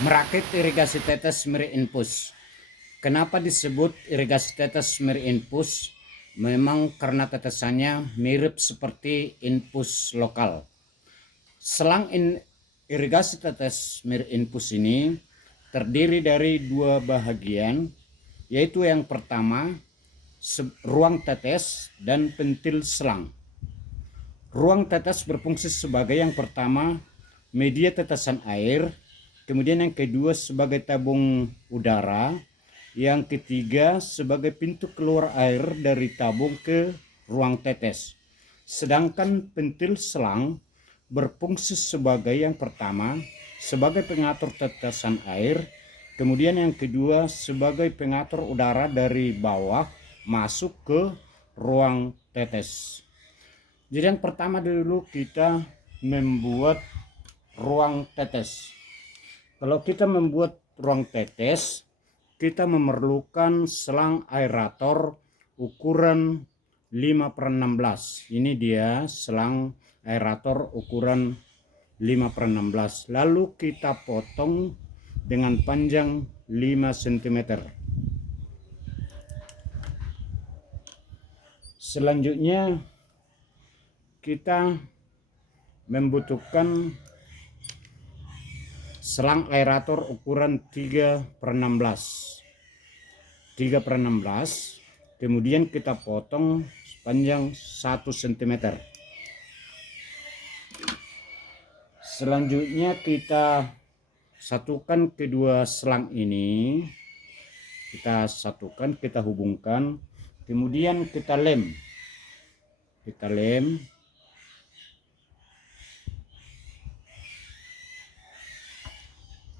Merakit irigasi tetes Miri Infus. Kenapa disebut irigasi tetes Miri Infus? Memang karena tetesannya mirip seperti infus lokal. Selang irigasi tetes Miri Infus ini terdiri dari dua bahagian, yaitu yang pertama ruang tetes dan pentil selang. Ruang tetes berfungsi sebagai yang pertama media tetesan air, kemudian yang kedua sebagai tabung udara, yang ketiga sebagai pintu keluar air dari tabung ke ruang tetes. Sedangkan pentil selang berfungsi sebagai yang pertama sebagai pengatur tetesan air, kemudian yang kedua sebagai pengatur udara dari bawah masuk ke ruang tetes. Jadi yang pertama dulu kita membuat ruang tetes. Kalau kita membuat ruang tetes, kita memerlukan selang aerator ukuran 5/16. Ini dia selang aerator ukuran 5/16. Lalu kita potong dengan panjang 5 cm. Selanjutnya kita membutuhkan selang aerator ukuran 3/16. Kemudian kita potong panjang 1 cm. Selanjutnya kita satukan kedua selang ini. Kita satukan, kita hubungkan. Kemudian kita lem.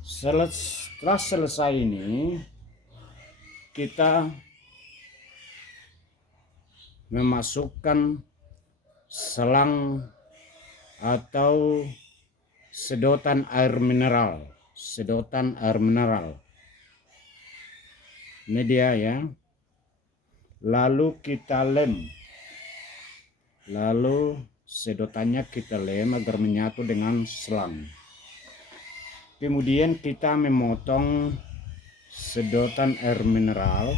Setelah selesai ini, kita memasukkan selang atau sedotan air mineral. Ini dia ya. Lalu kita lem. Lalu sedotannya kita lem agar menyatu dengan selang. Kemudian kita memotong sedotan air mineral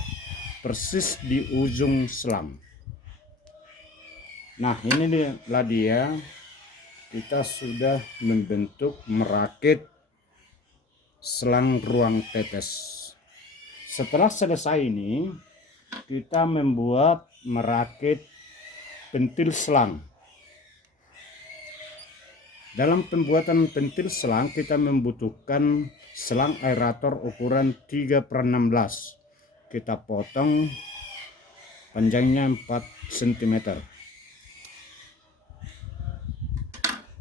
persis di ujung selang. Nah, inilah dia, kita sudah membentuk merakit selang ruang tetes. Setelah selesai ini, kita membuat merakit pentil selang. Dalam pembuatan pentil selang kita membutuhkan selang aerator ukuran 3/16. Kita potong panjangnya 4 cm.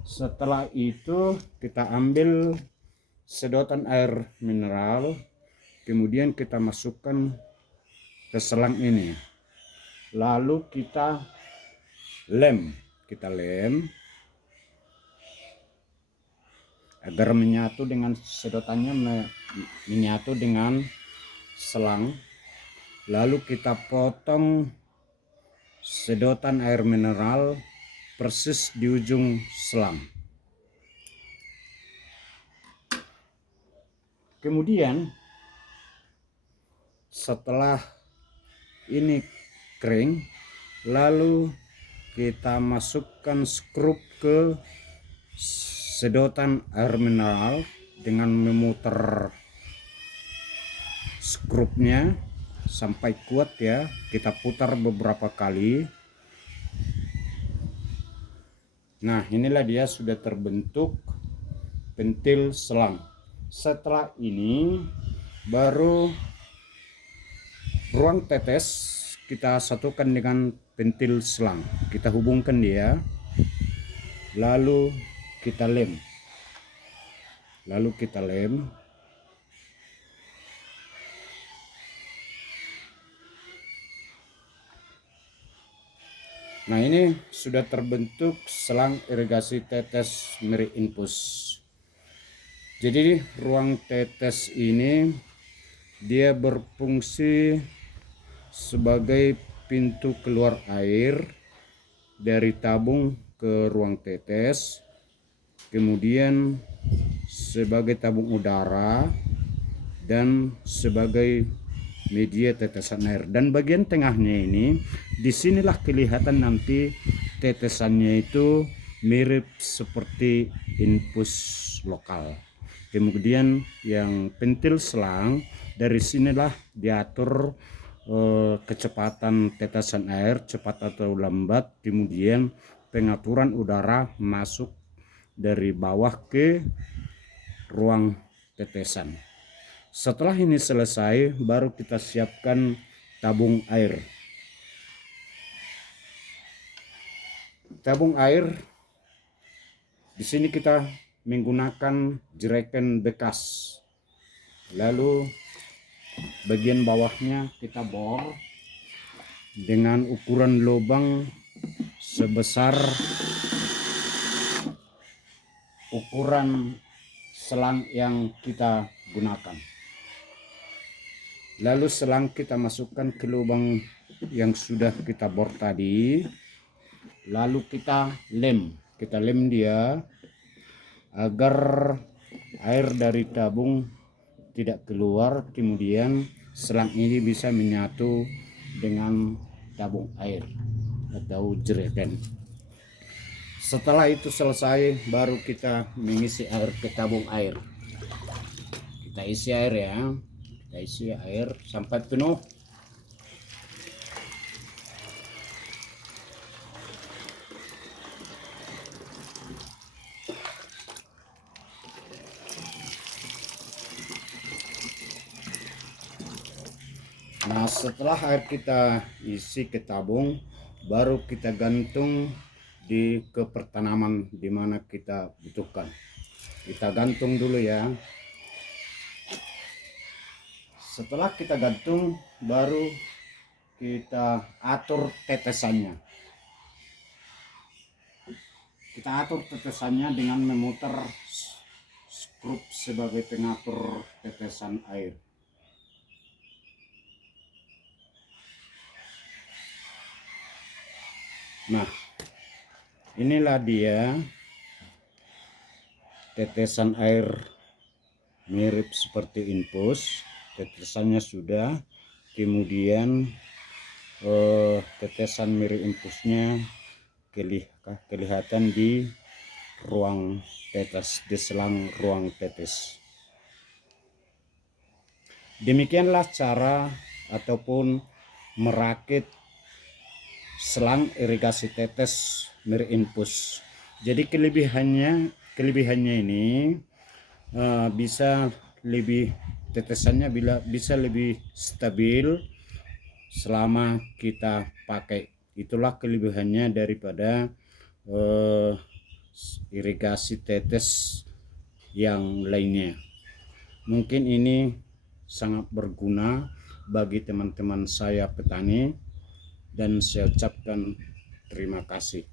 Setelah itu kita ambil sedotan air mineral, kemudian kita masukkan ke selang ini. Lalu kita lem agar menyatu dengan sedotannya, menyatu dengan selang. Lalu kita potong sedotan air mineral persis di ujung selang. Kemudian setelah ini kering, lalu kita masukkan skrup ke sedotan air mineral dengan memutar skrupnya sampai kuat ya. Kita putar beberapa kali. Nah, inilah dia sudah terbentuk pentil selang. Setelah ini baru ruang tetes kita satukan dengan pentil selang. Kita hubungkan dia. Lalu kita lem. Nah, ini sudah terbentuk selang irigasi tetes Miri Infus. Jadi ruang tetes ini dia berfungsi sebagai pintu keluar air dari tabung ke ruang tetes. Kemudian sebagai tabung udara dan sebagai media tetesan air. Dan bagian tengahnya ini, disinilah kelihatan nanti tetesannya itu mirip seperti infus lokal. Kemudian yang pentil selang, dari sinilah diatur kecepatan tetesan air, cepat atau lambat. Kemudian pengaturan udara masuk dari bawah ke ruang tetesan. Setelah ini selesai, baru kita siapkan tabung air. Tabung air di sini kita menggunakan jerigen bekas. Lalu bagian bawahnya kita bor dengan ukuran lubang sebesar ukuran selang yang kita gunakan. Lalu selang kita masukkan ke lubang yang sudah kita bor tadi. Lalu kita lem dia agar air dari tabung tidak keluar. Kemudian selang ini bisa menyatu dengan tabung air atau jerigen. Setelah itu selesai, baru kita mengisi air ke tabung air. Kita isi air ya, kita isi air sampai penuh. Nah, setelah air kita isi ke tabung, baru kita gantung ke pertanaman di mana kita butuhkan. Kita gantung dulu ya. Setelah kita gantung, baru kita atur tetesannya. Kita atur tetesannya dengan memutar skrup sebagai pengatur tetesan air. Nah, inilah dia tetesan air mirip seperti infus. Tetesannya sudah, kemudian tetesan mirip infusnya kelihatan di ruang tetes, di selang ruang tetes. Demikianlah cara ataupun merakit selang irigasi tetes mirip infus. Jadi kelebihannya ini bisa lebih, tetesannya bisa lebih stabil selama kita pakai. Itulah kelebihannya daripada irigasi tetes yang lainnya. Mungkin ini sangat berguna bagi teman-teman saya petani, dan saya ucapkan terima kasih.